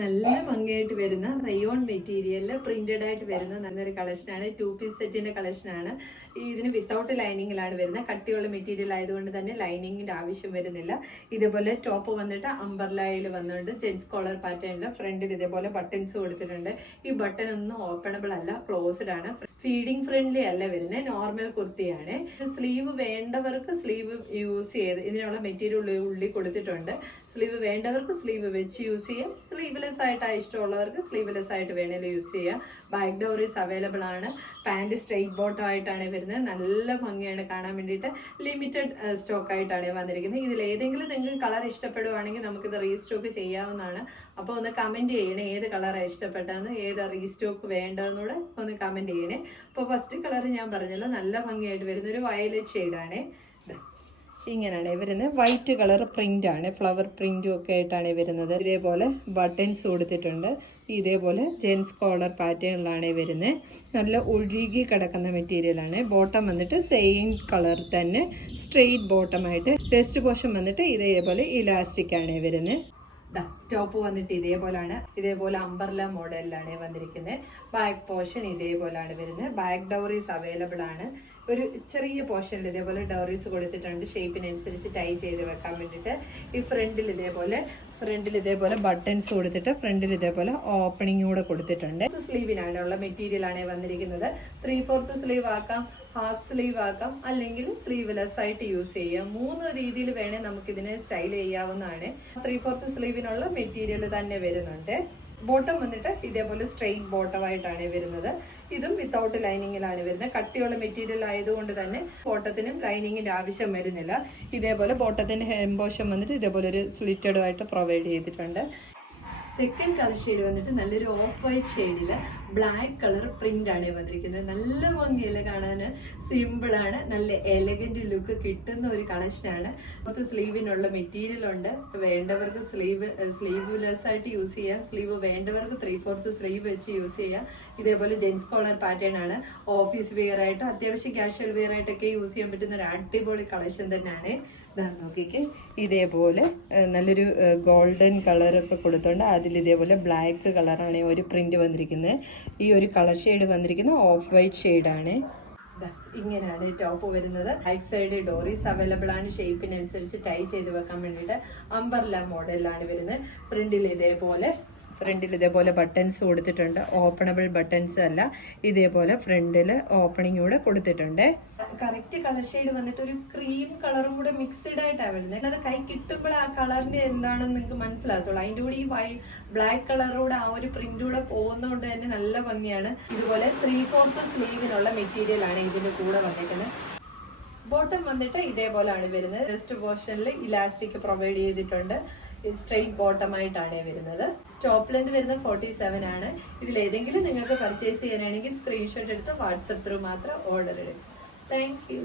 നല്ല ഭംഗിയായിട്ട് വരുന്ന റയോൺ മെറ്റീരിയലിൽ പ്രിന്റഡ് ആയിട്ട് വരുന്ന നല്ലൊരു കളക്ഷനാണ്. 2 പീസ് സെറ്റിന്റെ കളക്ഷനാണ്. ഇതിന് വിത്തൗട്ട് ലൈനിങ്ങിലാണ് വരുന്നത്. കട്ടിയുള്ള മെറ്റീരിയൽ ആയതുകൊണ്ട് തന്നെ ലൈനിങ്ങിന്റെ ആവശ്യം വരുന്നില്ല. ഇതേപോലെ ടോപ്പ് വന്നിട്ട് അംബർലയിൽ വന്നുകൊണ്ട് ജെൻസ് കോളർ പാറ്റേണിൽ ഫ്രണ്ടിൽ ഇതേപോലെ ബട്ടൺസ് കൊടുത്തിട്ടുണ്ട്. ഈ ബട്ടൺ ഒന്നും ഓപ്പണബിൾ അല്ല, ക്ലോസ്ഡ് ആണ്. ഫീഡിംഗ് ഫ്രണ്ട്ലി അല്ല വരുന്നത്, നോർമൽ കുർത്തിയാണ്. സ്ലീവ് വേണ്ടവർക്ക് സ്ലീവ് യൂസ് ചെയ്ത് ഇതിനുള്ള മെറ്റീരിയൽ ഉള്ളിൽ കൊടുത്തിട്ടുണ്ട്. സ്ലീവ് വേണ്ടവർക്ക് സ്ലീവ് വെച്ച് യൂസ് ചെയ്യാം. സ്ലീവ്ലെസ് ആയിട്ട് ഇഷ്ടമുള്ളവർക്ക് സ്ലീവ്ലെസ് ആയിട്ട് വേണേലും യൂസ് ചെയ്യാം. ബാക്ക് ഡോറീസ് അവൈലബിൾ ആണ്. പാൻറ് സ്ട്രെയിറ്റ് ബോട്ടം ആയിട്ടാണ് വരുന്നത്. നല്ല ഭംഗിയാണ് കാണാൻ വേണ്ടിയിട്ട്. ലിമിറ്റഡ് സ്റ്റോക്ക് ആയിട്ടാണ് വന്നിരിക്കുന്നത്. ഇതിൽ ഏതെങ്കിലും നിങ്ങൾക്ക് കളർ ഇഷ്ടപ്പെടുവാണെങ്കിൽ നമുക്കിത് റീസ്റ്റോക്ക് ചെയ്യാവുന്നതാണ്. അപ്പോൾ ഒന്ന് കമൻറ്റ് ചെയ്യണേ ഏത് കളറാണ് ഇഷ്ടപ്പെട്ടതെന്ന്, ഏത് റീസ്റ്റോക്ക് വേണ്ടതെന്നൂടെ ഒന്ന് കമൻറ്റ് ചെയ്യണേ. അപ്പോൾ ഫസ്റ്റ് കളർ ഞാൻ പറഞ്ഞല്ലോ, നല്ല ഭംഗിയായിട്ട് വരുന്ന ഒരു വയലറ്റ് ഷെയ്ഡാണ്. ഇങ്ങനെയാണ് വരുന്നത്. വൈറ്റ് കളർ പ്രിന്റ് ആണ്, ഫ്ലവർ പ്രിന്റും ഒക്കെ ആയിട്ടാണ് വരുന്നത്. ഇതേപോലെ ബട്ടൺസ് കൊടുത്തിട്ടുണ്ട്. ഇതേപോലെ ജെൻസ് കോളർ പാറ്റേണിലാണ് വരുന്നത്. നല്ല ഒഴുകി കിടക്കുന്ന മെറ്റീരിയലാണ്. ബോട്ടം വന്നിട്ട് സെയിം കളർ തന്നെ സ്ട്രെയിറ്റ് ബോട്ടമായിട്ട്. ടെസ്റ്റ് പോർഷൻ വന്നിട്ട് ഇതേപോലെ ഇലാസ്റ്റിക് ആണ് വരുന്നത്. ടോപ്പ് വന്നിട്ട് ഇതേപോലാണ്. ഇതേപോലെ അംബർല മോഡലിലാണ് വന്നിരിക്കുന്നത്. ബാക്ക് പോർഷൻ ഇതേപോലാണ് വരുന്നത്. ബാക്ക് ഡൗറീസ് അവൈലബിൾ ആണ്. ഒരു ചെറിയ പോർഷനിൽ ഇതേപോലെ ഡൗറീസ് കൊടുത്തിട്ടുണ്ട്, ഷേപ്പിനനുസരിച്ച് ടൈ ചെയ്ത് വെക്കാൻ വേണ്ടിയിട്ട്. ഈ ഫ്രണ്ടിൽ ഇതേപോലെ ബട്ടൺസ് കൊടുത്തിട്ട് ഫ്രണ്ടിൽ ഇതേപോലെ ഓപ്പണിംഗ് കൂടെ കൊടുത്തിട്ടുണ്ട്. സ്ലീവിനാണുള്ള മെറ്റീരിയൽ ആണ് വന്നിരിക്കുന്നത്. 3/4 സ്ലീവ് ആക്കാം, ഹാഫ് സ്ലീവ് ആക്കാം, അല്ലെങ്കിൽ സ്ലീവ്ലെസ് ആയിട്ട് യൂസ് ചെയ്യാം. 3 രീതിയിൽ വേണേൽ നമുക്ക് ഇതിനെ സ്റ്റൈൽ ചെയ്യാവുന്നതാണ്. 3/4 സ്ലീവിനുള്ള മെറ്റീരിയൽ തന്നെ വരുന്നുണ്ട്. ബോട്ടം വന്നിട്ട് ഇതേപോലെ സ്ട്രെയിറ്റ് ബോട്ടമായിട്ടാണ് വരുന്നത്. ഇതും വിത്തൗട്ട് ലൈനിങ്ങിലാണ് വരുന്നത്. കട്ടിയുള്ള മെറ്റീരിയൽ ആയതുകൊണ്ട് തന്നെ ബോട്ടത്തിനും ലൈനിങ്ങിന്റെ ആവശ്യം വരുന്നില്ല. ഇതേപോലെ ബോട്ടത്തിന്റെ ഹെംബോഷം വന്നിട്ട് ഇതേപോലെ ഒരു സ്ലിറ്റഡ് ആയിട്ട് പ്രൊവൈഡ് ചെയ്തിട്ടുണ്ട്. സെക്കൻഡ് കളർ ഷെയ്ഡ് വന്നിട്ട് നല്ലൊരു ഓഫ് വൈറ്റ് ഷെയ്ഡിൽ ബ്ലാക്ക് കളർ പ്രിന്റ് ആണ് വന്നിരിക്കുന്നത്. നല്ല ഭംഗിയല്ല കാണാൻ, സിമ്പിൾ ആണ്, നല്ല എലഗന്റ് ലുക്ക് കിട്ടുന്ന ഒരു കളക്ഷനാണ്. സ്ലീവിനുള്ള മെറ്റീരിയൽ ഉണ്ട്. വേണ്ടവർക്ക് സ്ലീവ്ലെസ് ആയിട്ട് യൂസ് ചെയ്യാം. സ്ലീവ് വേണ്ടവർക്ക് 3/4 സ്ലീവ് വെച്ച് യൂസ് ചെയ്യാം. ഇതേപോലെ ജെൻസ് കോളർ പാറ്റേൺ ആണ്. ഓഫീസ് വെയർ ആയിട്ട് അത്യാവശ്യം കാഷ്വൽ വെയർ ആയിട്ടൊക്കെ യൂസ് ചെയ്യാൻ പറ്റുന്ന ഒരു അടിപൊളി കളക്ഷൻ തന്നെയാണ്. നോക്കിക്ക് ഇതേപോലെ നല്ലൊരു ഗോൾഡൻ കളർ ഒക്കെ കൊടുത്തോണ്ട് അതിൽ ഇതേപോലെ ബ്ലാക്ക് കളറാണ് ഒരു പ്രിന്റ് വന്നിരിക്കുന്നത്. ഈ ഒരു കളർ ഷെയ്ഡ് വന്നിരിക്കുന്നത് ഓഫ് വൈറ്റ് ഷെയ്ഡാണ്. ഇങ്ങനെയാണ് ടോപ്പ് വരുന്നത്. ബാക്ക് സൈഡ് ഡോറീസ് അവൈലബിൾ ആണ്. ഷേപ്പിനനുസരിച്ച് ടൈ ചെയ്ത് വെക്കാൻ വേണ്ടിയിട്ട് അംബർല മോഡലിലാണ് വരുന്നത്. ഫ്രണ്ടിൽ ഇതേപോലെ ബട്ടൺസ് കൊടുത്തിട്ടുണ്ട്. ഓപ്പണബിൾ ബട്ടൺസ് അല്ല, ഇതേപോലെ ഫ്രണ്ടിൽ ഓപ്പണിംഗ് കൂടെ കൊടുത്തിട്ടുണ്ട്. കറക്റ്റ് കളർ ഷെയ്ഡ് വന്നിട്ട് ഒരു ക്രീം കളറും കൂടെ മിക്സ്ഡ് ആയിട്ടാണ് വരുന്നത്. അത് കൈ കിട്ടുമ്പോൾ ആ കളറിന്റെ എന്താണെന്ന് നിങ്ങൾക്ക് മനസ്സിലാകത്തുള്ളൂ. അതിൻ്റെ കൂടി ഈ ബ്ലാക്ക് കളറൂടെ ആ ഒരു പ്രിന്റ് കൂടെ പോകുന്നതുകൊണ്ട് തന്നെ നല്ല ഭംഗിയാണ്. ഇതുപോലെ 3/4 സ്ലീവിനുള്ള മെറ്റീരിയൽ ആണ് ഇതിന്റെ കൂടെ വന്നിരിക്കുന്നത്. ബോട്ടം വന്നിട്ട് ഇതേപോലെയാണ് വരുന്നത്. ജസ്റ്റ് പോർഷനിൽ ഇലാസ്റ്റിക് പ്രൊവൈഡ് ചെയ്തിട്ടുണ്ട്. സ്ട്രെയിറ്റ് ബോട്ടമായിട്ടാണ് വരുന്നത്. ടോപ്പ് ലെന്ത് വരുന്നത് 47 ആണ്. ഇതിൽ ഏതെങ്കിലും നിങ്ങൾക്ക് പർച്ചേസ് ചെയ്യാനാണെങ്കിൽ സ്ക്രീൻഷോട്ട് എടുത്ത് വാട്സപ്പ് ത്രൂ മാത്രം ഓർഡർ എടുക്കും. Thank you.